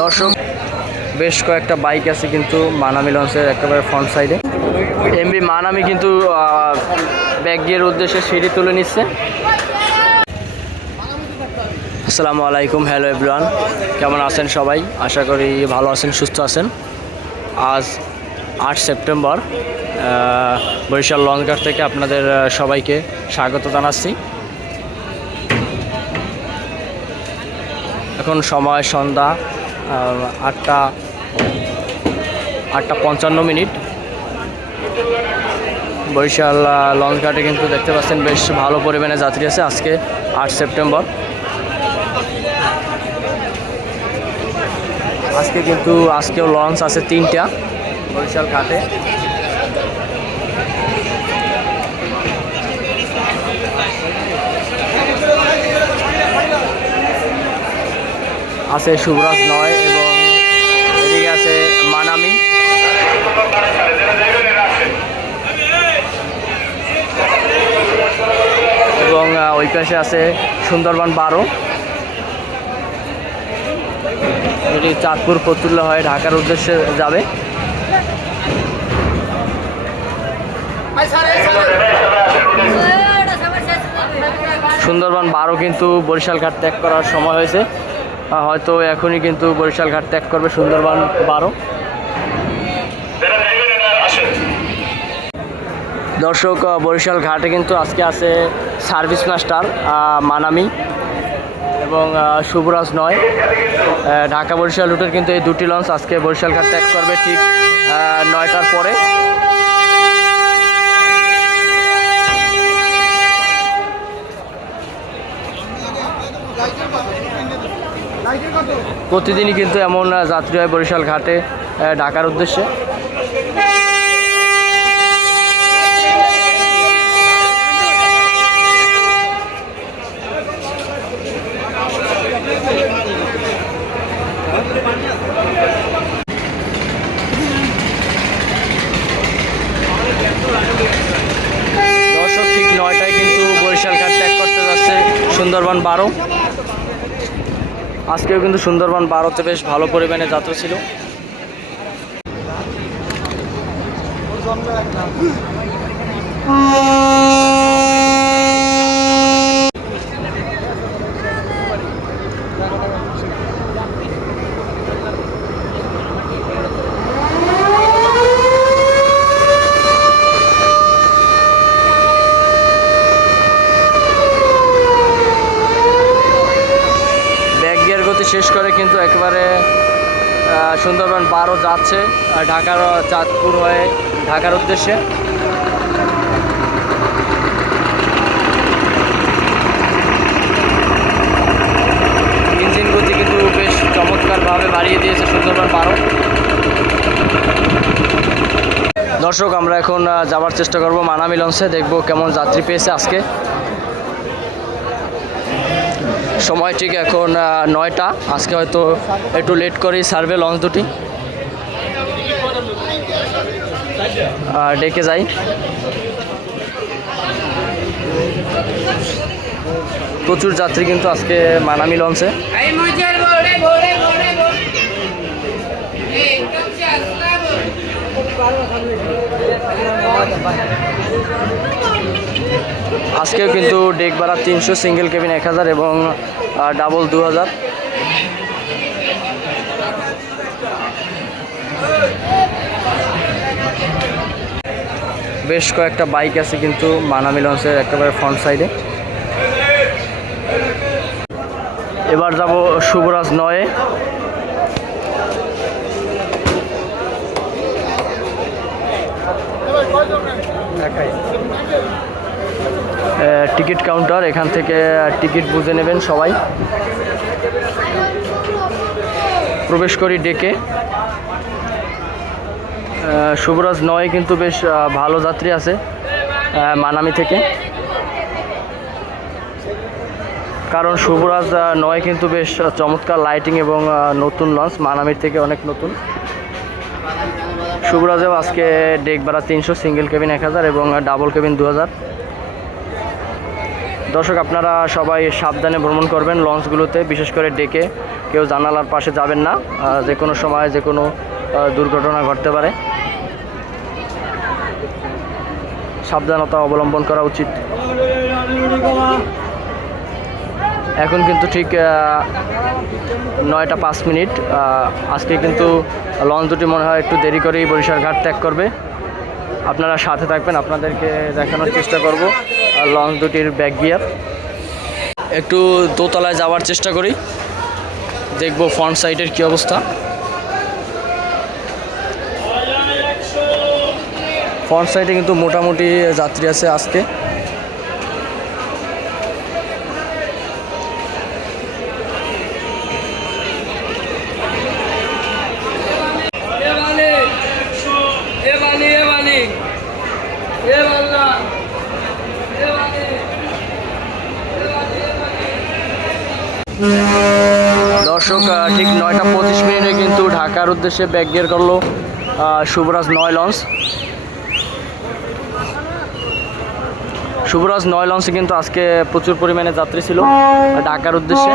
দর্শক, বেশ কয়েকটা বাইক আছে কিন্তু মানামি লঞ্চের একেবারে ফ্রন্ট সাইডে। এমবি মানামি কিন্তু ব্যাক গিয়ের উদ্দেশ্যে সিঁড়ি তুলে নিচ্ছে। আসসালামু আলাইকুম, হ্যালো এভরিওয়ান, কেমন আছেন সবাই? আশা করি ভালো আছেন, সুস্থ আছেন। আজ 8 সেপ্টেম্বর বরিশাল লঞ্চঘাট থেকে আপনাদের সবাইকে স্বাগত জানাচ্ছি। এখন সময় সন্ধ্যা 8:55। বরিশাল লঞ্চঘাটে কিন্তু দেখতে পাচ্ছেন বেশ ভালো পরিমাণে যাত্রী আছে আজকে 8 সেপ্টেম্বর। আজকেও লঞ্চ আছে 3টা বরিশাল ঘাটে। আছে শুভরাজ 9 এবং এদিকে আছে মানামি। এবং ওই পাশে আছে সুন্দরবন 12। এটি চাঁদপুর ফতুল্লা হয়ে ঢাকার উদ্দেশ্যে যাবে। সুন্দরবন 12 কিন্তু বরিশাল ঘাট ত্যাগ করার সময় হয়েছে, হয়তো এখনই কিন্তু বরিশাল ঘাট ত্যাগ করবে সুন্দরবন 12। দর্শক, বরিশাল ঘাটে কিন্তু আজকে আছে সার্ভিস মাস্টার মানামি এবং শুভরাজ 9। ঢাকা বরিশাল রুটের কিন্তু এই দুটি লঞ্চ আজকে বরিশাল ঘাট ত্যাগ করবে ঠিক 9টার পরে। প্রতিদিনই কিন্তু এমন যাত্রী হয় বরিশাল ঘাটে ঢাকার উদ্দেশ্যে। দর্শক, ঠিক 9টায় কিন্তু বরিশাল ঘাট ত্যাগ করতে যাচ্ছে সুন্দরবন 12। আজকেও কিন্তু সুন্দরবন 12তে বেশ ভালো পরিমাণে যাত্রা ছিল। শেষ করে কিন্তু একেবারে সুন্দরবন 12 যাচ্ছে ঢাকার চাঁদপুর হয়ে ঢাকার উদ্দেশ্যে। ইঞ্জিন গতি কিন্তু বেশ চমৎকারভাবে বাড়িয়ে দিয়েছে সুন্দরবন 12। দর্শক, আমরা এখন যাওয়ার চেষ্টা করব মানামি লঞ্চে, দেখব কেমন যাত্রী পেয়েছে আজকে। সময় ঠিক এখন 9টা। আজকে হয়তো একটু লেট করেই সার্ভে লঞ্চ দুটি ডেকে যাই। প্রচুর যাত্রী কিন্তু আজকে মানামি লঞ্চে। আজকেও কিন্তু ডেক ভাড়া 300, সিঙ্গেল কেবিন 1000 এবং ডাবল 2000। বেশ কয়েকটা বাইক আছে কিন্তু মানামি লঞ্চের একেবারে ফ্রন্ট সাইডে। এবার যাব শুভরাজ 9-এ। টিকিট কাউন্টার, এখান থেকে টিকিট বুঝে নেবেন সবাই। প্রবেশ করি ডেকে। শুভরাজ 9 কিন্তু বেশ ভালো যাত্রী আছে মানামি থেকে, কারণ শুভরাজ 9 কিন্তু বেশ চমৎকার লাইটিং এবং নতুন লঞ্চ, মানামির থেকে অনেক নতুন। শুভরাজেও আজকে ডেক ভাড়া 300, সিঙ্গেল কেবিন 1000 এবং ডাবল কেবিন 2000। দর্শক আপনারা সবাই সাবধানে ভ্রমণ করবেন লঞ্চগুলোতে, বিশেষ করে ডেকে কেউ জানালার পাশে যাবেন না, যে কোনো সময় যে কোনো দুর্ঘটনা ঘটতে পারে, সাবধানতা অবলম্বন করা উচিত। এখন কিন্তু ঠিক 9টা 5 মিনিট। আজকে কিন্তু লঞ্চ দুটি মনে হয় একটু দেরি করেই বরিশাল ঘাট ত্যাগ করবে। আপনারা সাথে থাকবেন, আপনাদেরকে দেখানোর চেষ্টা করব লঞ্চ দুটির ব্যাক গিয়ার। একটু দোতলায় যাওয়ার চেষ্টা করি, দেখব ফ্রন্ট সাইডের কী অবস্থা। ফ্রন্ট সাইডে কিন্তু মোটামুটি যাত্রী আছে আজকে। দর্শক ঠিক 9টা 25 মিনিটে কিন্তু ঢাকার উদ্দেশ্যে ব্যাক গিয়ার করলো শুভরাজ 9 লঞ্চ। শুভরাজ 9 লঞ্চে কিন্তু আজকে প্রচুর পরিমাণে যাত্রী ছিল ঢাকার উদ্দেশ্যে।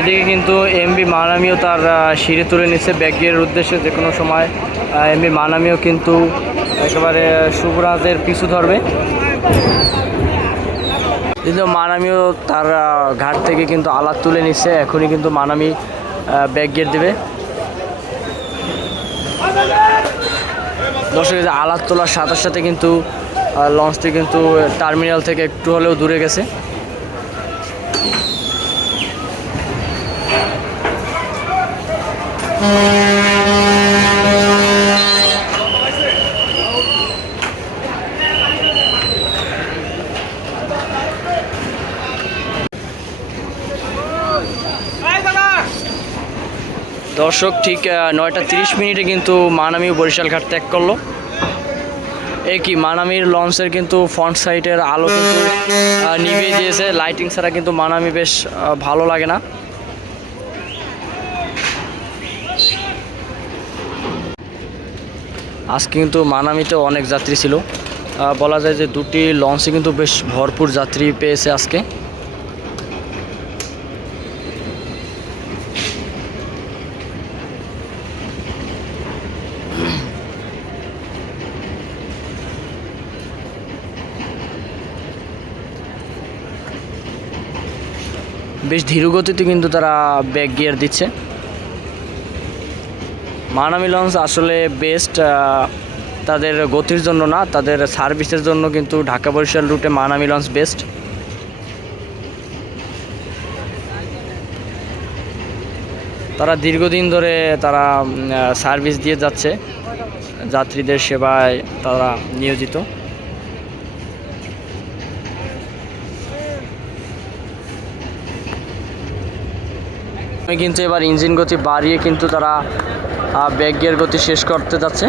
এদিকে কিন্তু এমবি মানামিও তার সিঁড়ি তুলে নিচ্ছে ব্যাক গিয়ারের উদ্দেশ্যে। যে কোনো সময় এমবি মানামিও কিন্তু একেবারে শুভরাজের পিছু ধরবে। কিন্তু মানামিও তার ঘাট থেকে কিন্তু আলাদ তুলে নিচ্ছে, এখনই কিন্তু মানামি ব্যাক গিয়ার দেবে। দর্শক আলাদ তোলার সাথে সাথে কিন্তু লঞ্চটি কিন্তু টার্মিনাল থেকে একটু হলেও দূরে গেছে। দর্শক ঠিক 9টা 30 মিনিটে কিন্তু মানামিও বরিশাল ঘাট ত্যাগ করলো। কি মানামির লঞ্চের কিন্তু ফ্রন্ট সাইডের আলো কিন্তু নিভিয়ে দিয়েছে, লাইটিং ছাড়া কিন্তু মানামি বেশ ভালো লাগে না। আজকে কিন্তু মানামিতে অনেক যাত্রী ছিল, বলা যায় যে দুটি লঞ্চে কিন্তু বেশ ভরপুর যাত্রী পেয়েছে আজকে। বেশ ধীরগতিতে কিন্তু তারা ব্যাক গিয়ার দিচ্ছে। মানামি লঞ্চ আসলে বেস্ট তাদের গতির জন্য না, তাদের সার্ভিসের জন্য কিন্তু ঢাকা বরিশাল রুটে মানামি লঞ্চ বেস্ট। তারা দীর্ঘদিন ধরে তারা সার্ভিস দিয়ে যাচ্ছে, যাত্রীদের সেবায় তারা নিয়োজিত। কিন্তু এবার ইঞ্জিন গতি বাড়িয়ে কিন্তু তারা ব্যাক গিয়ার গতি শেষ করতে যাচ্ছে।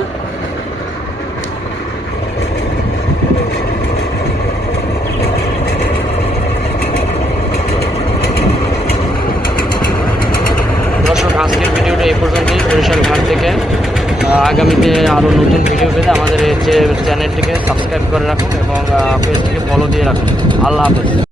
দর্শক আজকের ভিডিওটা এই পর্যন্তই বরিশাল ঘাট থেকে। আগামীতে আরও নতুন ভিডিও পেতে আমাদের চ্যানেলটিকে সাবস্ক্রাইব করে রাখুন এবং পেজটিকে ফলো দিয়ে রাখুন। আল্লাহ হাফেজ।